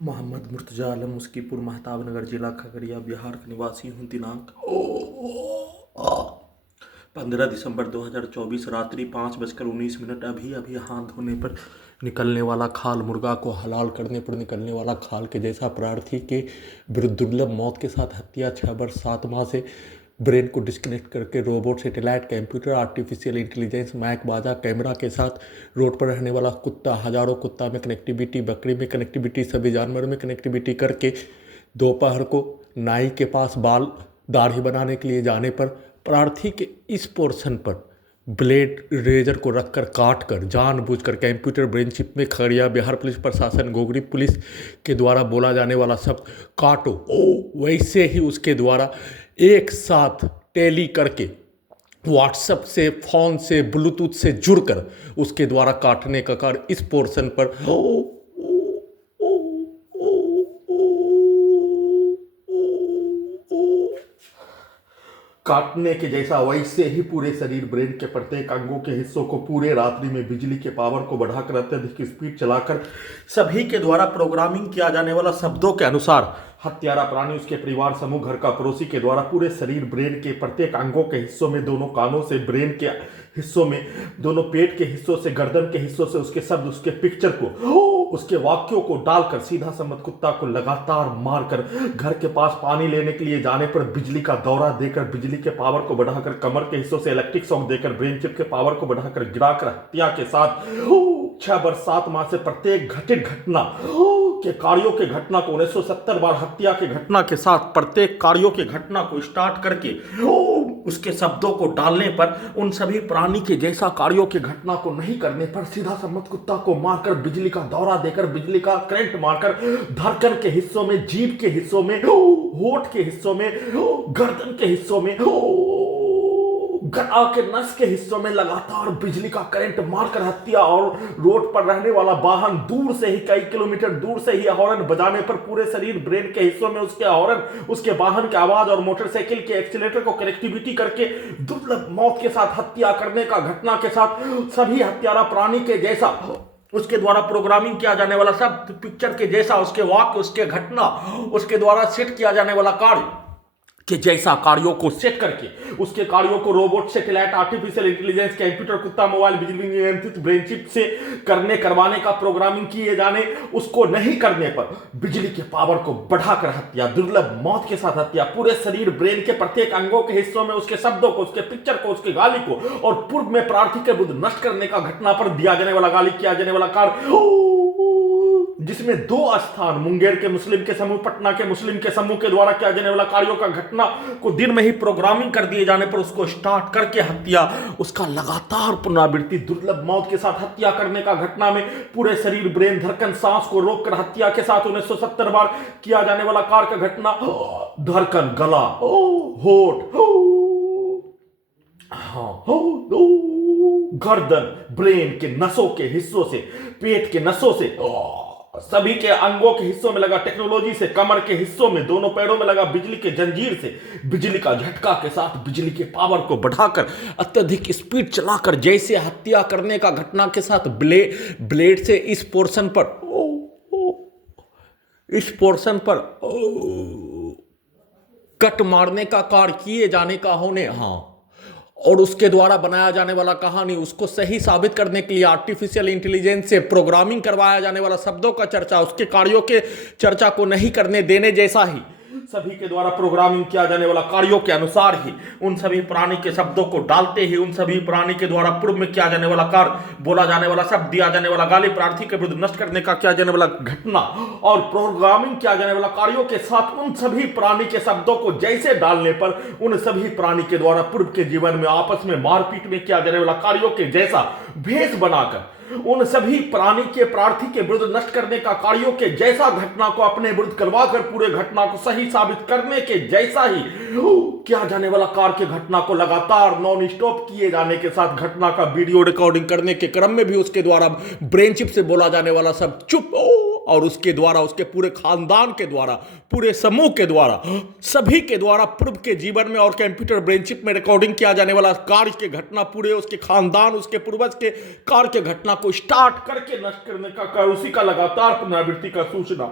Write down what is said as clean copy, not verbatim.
मोहम्मद मुर्तजा आलम मुस्कीपुर महताब नगर जिला खगड़िया बिहार का निवासी हूँ। दिनांक 15 दिसंबर 2024 रात्रि 5:19। अभी अभी हाथ धोने पर निकलने वाला खाल, मुर्गा को हलाल करने पर निकलने वाला खाल के जैसा प्रार्थी के विरुद्ध दुर्लभ मौत के साथ हत्या। 6 वर्ष 7 माह से ब्रेन को डिस्कनेक्ट करके robot, satellite, computer, artificial intelligence, mike बाजा, कैमरा के साथ रोड पर रहने वाला कुत्ता, हजारों कुत्ता में कनेक्टिविटी, बकरी में कनेक्टिविटी, सभी जानवरों में कनेक्टिविटी करके दोपहर को नाई के पास बाल दाढ़ी बनाने के लिए जाने पर प्रार्थी के इस पोर्शन पर ब्लेड रेजर को रखकर काट कर जानबूझकर कंप्यूटर ब्रेन चिप में खगड़िया बिहार पुलिस प्रशासन गोगरी पुलिस के द्वारा बोला जाने वाला शब्द काटो वैसे ही उसके द्वारा एक साथ टैली करके व्हाट्सएप से, फ़ोन से, ब्लूटूथ से जुड़कर उसके द्वारा काटने का कार्य इस पोर्शन पर काटने के जैसा वैसे ही पूरे शरीर, ब्रेन के प्रत्येक अंगों के हिस्सों को पूरे रात्रि में बिजली के पावर को बढ़ाकर अत्यधिक स्पीड चलाकर सभी के द्वारा प्रोग्रामिंग किया जाने वाला शब्दों के अनुसार हत्यारा प्राणी, उसके परिवार समूह, घर का पड़ोसी के द्वारा पूरे शरीर, ब्रेन के प्रत्येक अंगों के हिस्सों में, दोनों कानों से, ब्रेन के हिस्सों में, दोनों पेट के हिस्सों से, गर्दन के हिस्सों से उसके शब्द, उसके पिक्चर को, उसके वाक्यों को डालकर सीधा सम्मत कुत्ता को लगातार मारकर घर के पास पानी लेने के लिए जाने पर बिजली का दौरा देकर बिजली के पावर को बढ़ाकर कमर के हिस्सों से इलेक्ट्रिक शॉक देकर ब्रेन चिप के पावर को बढ़ाकर गिराकर हत्या के साथ 6 वर्ष 7 माह से प्रत्येक घटित घटना के कार्यों के घटना को 1970 बार हत्या के घटना के साथ प्रत्येक कार्यों के घटना को स्टार्ट करके उसके शब्दों को डालने पर उन सभी प्राणी के जैसा कार्यों के घटना को नहीं करने पर सीधा सम्मत कुत्ता को मारकर बिजली का दौरा देकर बिजली का करंट मारकर धड़कन के हिस्सों में, जीभ के हिस्सों में, होठ के हिस्सों में, गर्दन के हिस्सों में, गला के नस के हिस्सों में लगातार बिजली का करंट मारकर हत्या। और रोड पर रहने वाला वाहन दूर से ही, कई किलोमीटर दूर से ही हॉर्न बजाने पर पूरे शरीर, ब्रेन के हिस्सों में उसके हॉर्न, उसके वाहन की आवाज और मोटरसाइकिल के एक्सीलेटर को कनेक्टिविटी करके दुर्लभ मौत के साथ हत्या करने का घटना के साथ सभी हत्यारा प्राणी के जैसा उसके द्वारा प्रोग्रामिंग किया जाने वाला सब पिक्चर के जैसा उसके वाक्य, उसके घटना, उसके द्वारा सेट किया जाने वाला कार्य के जैसा कार्यों को सेट करके उसके कार्यों को robot, satellite, artificial intelligence, computer, कुत्ता, मोबाइल, बिजली नियंत्रित ब्रेन चिप से करवाने का प्रोग्रामिंग किए जाने, उसको नहीं करने पर बिजली के पावर को बढ़ाकर हत्या, दुर्लभ मौत के साथ हत्या, पूरे शरीर, ब्रेन के प्रत्येक अंगों के हिस्सों में उसके शब्दों को, उसके पिक्चर को, उसके गाली को और पूर्व में प्रार्थी के विरुद्ध नष्ट करने का घटना पर दिया जाने वाला गाली, किया जाने वाला कार्य, जिसमें 2 स्थान मुंगेर के मुस्लिम के समूह, पटना के मुस्लिम के समूह के द्वारा किया जाने वाला कार्यों का घटना को दिन में ही प्रोग्रामिंग कर दिए जाने पर उसको स्टार्ट करके हत्या, उसका लगातार पुनरावृत्ति, दुर्लभ मौत के साथ हत्या करने का घटना में पूरे शरीर, ब्रेन, धड़कन, सांस को रोककर हत्या के साथ 1970 बार किया जाने वाला कार्य का घटना, धड़कन, गला, होठ, गर्दन, ब्रेन के नसों के हिस्सों से, पेट के नसों से, सभी के अंगों के हिस्सों में लगा टेक्नोलॉजी से, कमर के हिस्सों में, दोनों पैरों में लगा बिजली के जंजीर से, बिजली का झटका के साथ बिजली के पावर को बढ़ाकर अत्यधिक स्पीड चलाकर जैसे हत्या करने का घटना के साथ ब्लेड से इस पोर्शन पर कट मारने का कार्य किए जाने का होने, और उसके द्वारा बनाया जाने वाला कहानी, उसको सही साबित करने के लिए आर्टिफिशियल इंटेलिजेंस से प्रोग्रामिंग करवाया जाने वाला शब्दों का चर्चा, उसके कार्यों के चर्चा को नहीं करने देने जैसा ही सभी के द्वारा प्रोग्रामिंग किया जाने वाला कार्यों के अनुसार ही उन सभी प्राणी के शब्दों को डालते ही उन सभी प्राणी के द्वारा पूर्व में किया जाने वाला कार्य, बोला जाने वाला शब्द, दिया जाने वाला गाली, प्रार्थी के विरुद्ध नष्ट करने का किया जाने वाला घटना और प्रोग्रामिंग किया जाने वाला कार्यों के साथ उन सभी प्राणी के शब्दों को जैसे डालने पर उन सभी प्राणी के द्वारा पूर्व के जीवन में आपस में मारपीट में किया जाने वाला कार्यों के जैसा भेष बनाकर उन सभी प्राणी के प्रार्थी के विरुद्ध नष्ट करने का कार्यों के जैसा घटना को अपने विरुद्ध करवाकर पूरे घटना को सही साबित करने के जैसा ही किया जाने वाला कार्य के घटना को लगातार नॉन स्टॉप किए जाने के साथ घटना का वीडियो रिकॉर्डिंग करने के क्रम में भी उसके द्वारा ब्रेन चिप से बोला जाने वाला सब चुप और उसके द्वारा, उसके पूरे खानदान के द्वारा, पूरे समूह के द्वारा, सभी के द्वारा पूर्व के जीवन में और कंप्यूटर ब्रेन चिप में रिकॉर्डिंग किया जाने वाला कार्य के घटना, पूरे उसके खानदान, उसके पूर्वज के कार्य के घटना को स्टार्ट करके नष्ट करने का कार्य, उसी का लगातार पुनरावृत्ति का सूचना